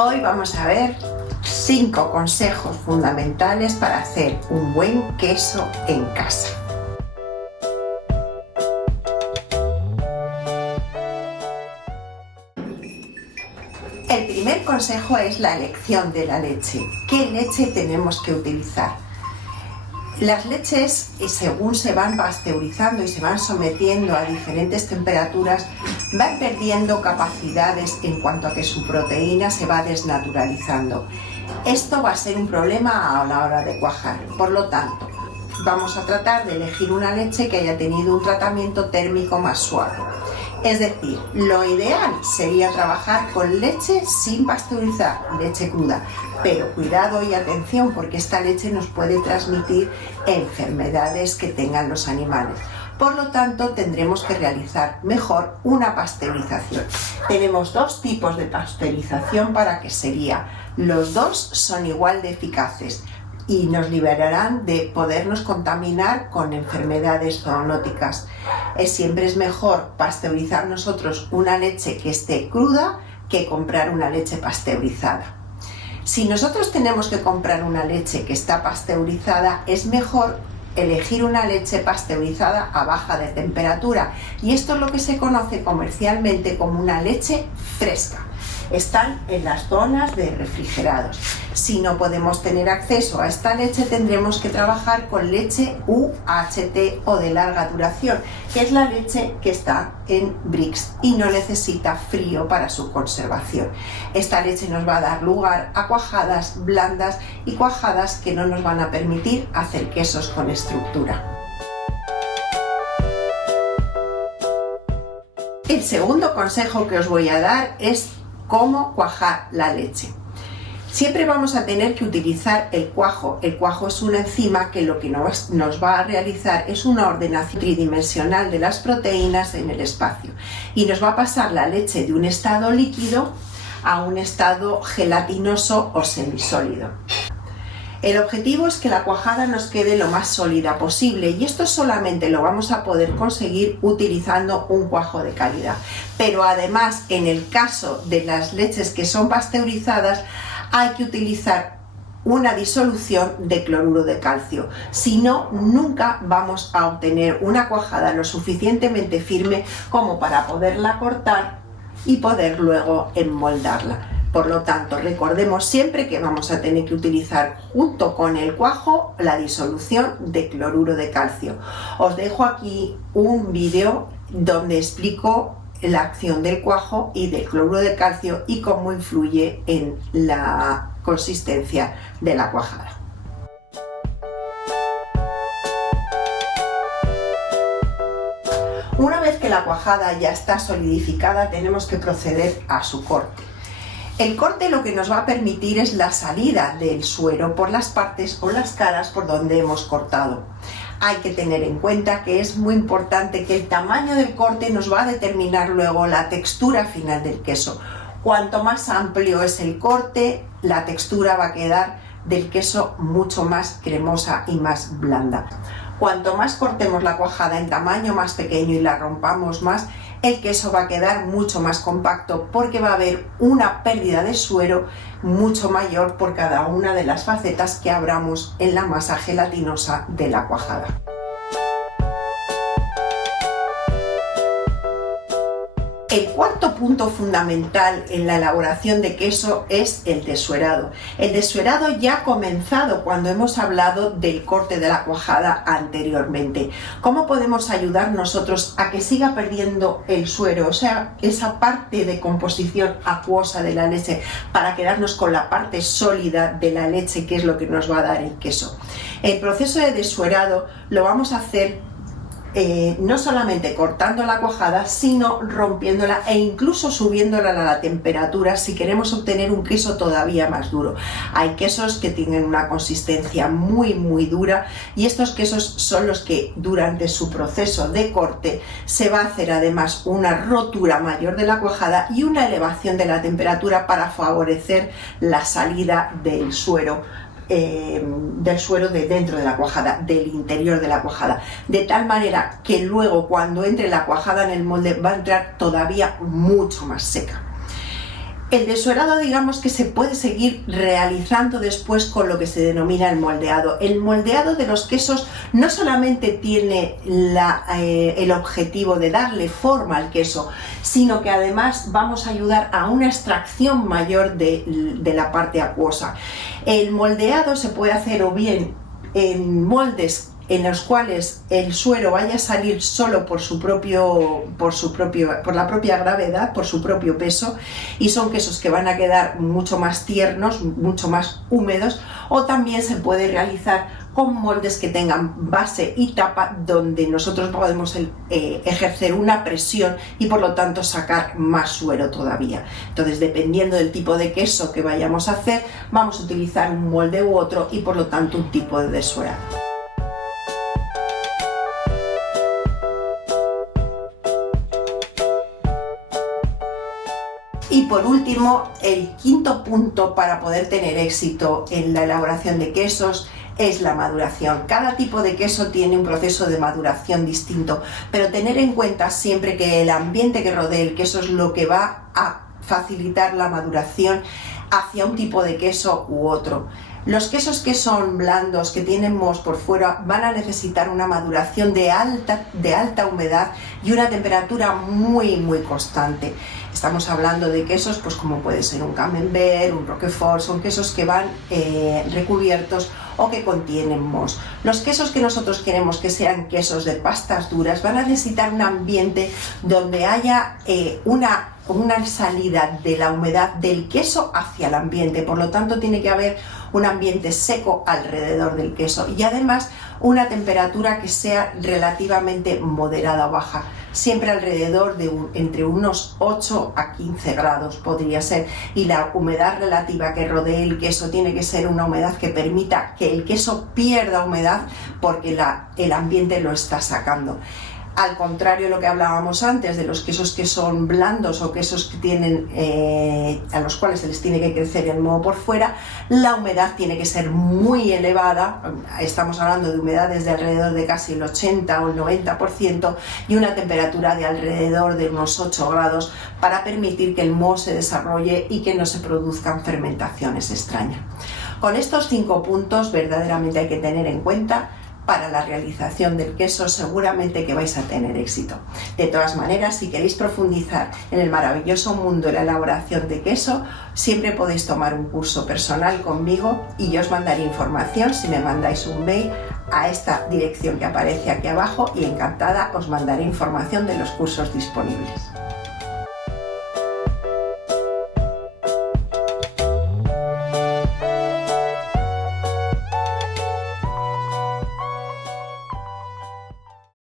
Hoy vamos a ver 5 consejos fundamentales para hacer un buen queso en casa. El primer consejo es la elección de la leche. ¿Qué leche tenemos que utilizar? Las leches, según se van pasteurizando y se van sometiendo a diferentes temperaturas, van perdiendo capacidades en cuanto a que su proteína se va desnaturalizando. Esto va a ser un problema a la hora de cuajar. Por lo tanto, vamos a tratar de elegir una leche que haya tenido un tratamiento térmico más suave. Es decir, lo ideal sería trabajar con leche sin pasteurizar, leche cruda, pero cuidado y atención porque esta leche nos puede transmitir enfermedades que tengan los animales. Por lo tanto, tendremos que realizar mejor una pasteurización. Tenemos 2 tipos de pasteurización para que sería. Los 2 son igual de eficaces y nos liberarán de podernos contaminar con enfermedades zoonóticas. Siempre es mejor pasteurizar nosotros una leche que esté cruda que comprar una leche pasteurizada. Si nosotros tenemos que comprar una leche que está pasteurizada, es mejor elegir una leche pasteurizada a baja de temperatura, y esto es lo que se conoce comercialmente como una leche fresca. Están en las zonas de refrigerados. Si no podemos tener acceso a esta leche, tendremos que trabajar con leche UHT o de larga duración, que es la leche que está en brix y no necesita frío para su conservación. Esta leche nos va a dar lugar a cuajadas blandas y cuajadas que no nos van a permitir hacer quesos con estructura. El segundo consejo que os voy a dar es cómo cuajar la leche. Siempre vamos a tener que utilizar el cuajo. El cuajo es una enzima que lo que nos va a realizar es una ordenación tridimensional de las proteínas en el espacio y nos va a pasar la leche de un estado líquido a un estado gelatinoso o semisólido. El objetivo es que la cuajada nos quede lo más sólida posible, y esto solamente lo vamos a poder conseguir utilizando un cuajo de calidad. Pero además, en el caso de las leches que son pasteurizadas, hay que utilizar una disolución de cloruro de calcio. Si no, nunca vamos a obtener una cuajada lo suficientemente firme como para poderla cortar y poder luego enmoldarla. Por lo tanto, recordemos siempre que vamos a tener que utilizar junto con el cuajo la disolución de cloruro de calcio. Os dejo aquí un vídeo donde explico la acción del cuajo y del cloruro de calcio y cómo influye en la consistencia de la cuajada. Una vez que la cuajada ya está solidificada, tenemos que proceder a su corte. El corte lo que nos va a permitir es la salida del suero por las partes o las caras por donde hemos cortado. Hay que tener en cuenta que es muy importante que el tamaño del corte nos va a determinar luego la textura final del queso. Cuanto más amplio es el corte, la textura va a quedar del queso mucho más cremosa y más blanda. Cuanto más cortemos la cuajada en tamaño más pequeño y la rompamos más, el queso va a quedar mucho más compacto porque va a haber una pérdida de suero mucho mayor por cada una de las facetas que abramos en la masa gelatinosa de la cuajada. El cuarto punto fundamental en la elaboración de queso es el desuerado. El desuerado ya ha comenzado cuando hemos hablado del corte de la cuajada anteriormente. ¿Cómo podemos ayudar nosotros a que siga perdiendo el suero, o sea, esa parte de composición acuosa de la leche, para quedarnos con la parte sólida de la leche, que es lo que nos va a dar el queso? El proceso de desuerado lo vamos a hacer no solamente cortando la cuajada, sino rompiéndola e incluso subiéndola a la temperatura si queremos obtener un queso todavía más duro. Hay quesos que tienen una consistencia muy dura, y estos quesos son los que durante su proceso de corte se va a hacer además una rotura mayor de la cuajada y una elevación de la temperatura para favorecer la salida del suero de dentro de la cuajada, del interior de la cuajada, de tal manera que luego cuando entre la cuajada en el molde va a entrar todavía mucho más seca. El desuerado, digamos que se puede seguir realizando después con lo que se denomina el moldeado. El moldeado de los quesos no solamente tiene el objetivo de darle forma al queso, sino que además vamos a ayudar a una extracción mayor de la parte acuosa. El moldeado se puede hacer o bien en moldes en los cuales el suero vaya a salir solo por la propia gravedad, por su propio peso, y son quesos que van a quedar mucho más tiernos, mucho más húmedos, o también se puede realizar con moldes que tengan base y tapa, donde nosotros podemos ejercer una presión y por lo tanto sacar más suero todavía. Entonces, dependiendo del tipo de queso que vayamos a hacer, vamos a utilizar un molde u otro y por lo tanto un tipo de desuerado. Y por último, el quinto punto para poder tener éxito en la elaboración de quesos es la maduración. Cada tipo de queso tiene un proceso de maduración distinto, pero tener en cuenta siempre que el ambiente que rodea el queso es lo que va a facilitar la maduración hacia un tipo de queso u otro. Los quesos que son blandos, que tienen moho por fuera, van a necesitar una maduración de alta humedad y una temperatura muy constante. Estamos hablando de quesos pues como puede ser un camembert, un roquefort, son quesos que van recubiertos o que contienen moho. Los quesos que nosotros queremos que sean quesos de pastas duras van a necesitar un ambiente donde haya una salida de la humedad del queso hacia el ambiente, por lo tanto tiene que haber un ambiente seco alrededor del queso y además una temperatura que sea relativamente moderada o baja, siempre alrededor de entre unos 8 a 15 grados podría ser, y la humedad relativa que rodee el queso tiene que ser una humedad que permita que el queso pierda humedad porque el ambiente lo está sacando. Al contrario de lo que hablábamos antes de los quesos que son blandos o quesos que tienen a los cuales se les tiene que crecer el moho por fuera, la humedad tiene que ser muy elevada. Estamos hablando de humedades de alrededor de casi el 80 o el 90% y una temperatura de alrededor de unos 8 grados para permitir que el moho se desarrolle y que no se produzcan fermentaciones extrañas. Con estos 5 puntos verdaderamente hay que tener en cuenta para la realización del queso, seguramente que vais a tener éxito. De todas maneras, si queréis profundizar en el maravilloso mundo de la elaboración de queso, siempre podéis tomar un curso personal conmigo y yo os mandaré información si me mandáis un mail a esta dirección que aparece aquí abajo y encantada os mandaré información de los cursos disponibles.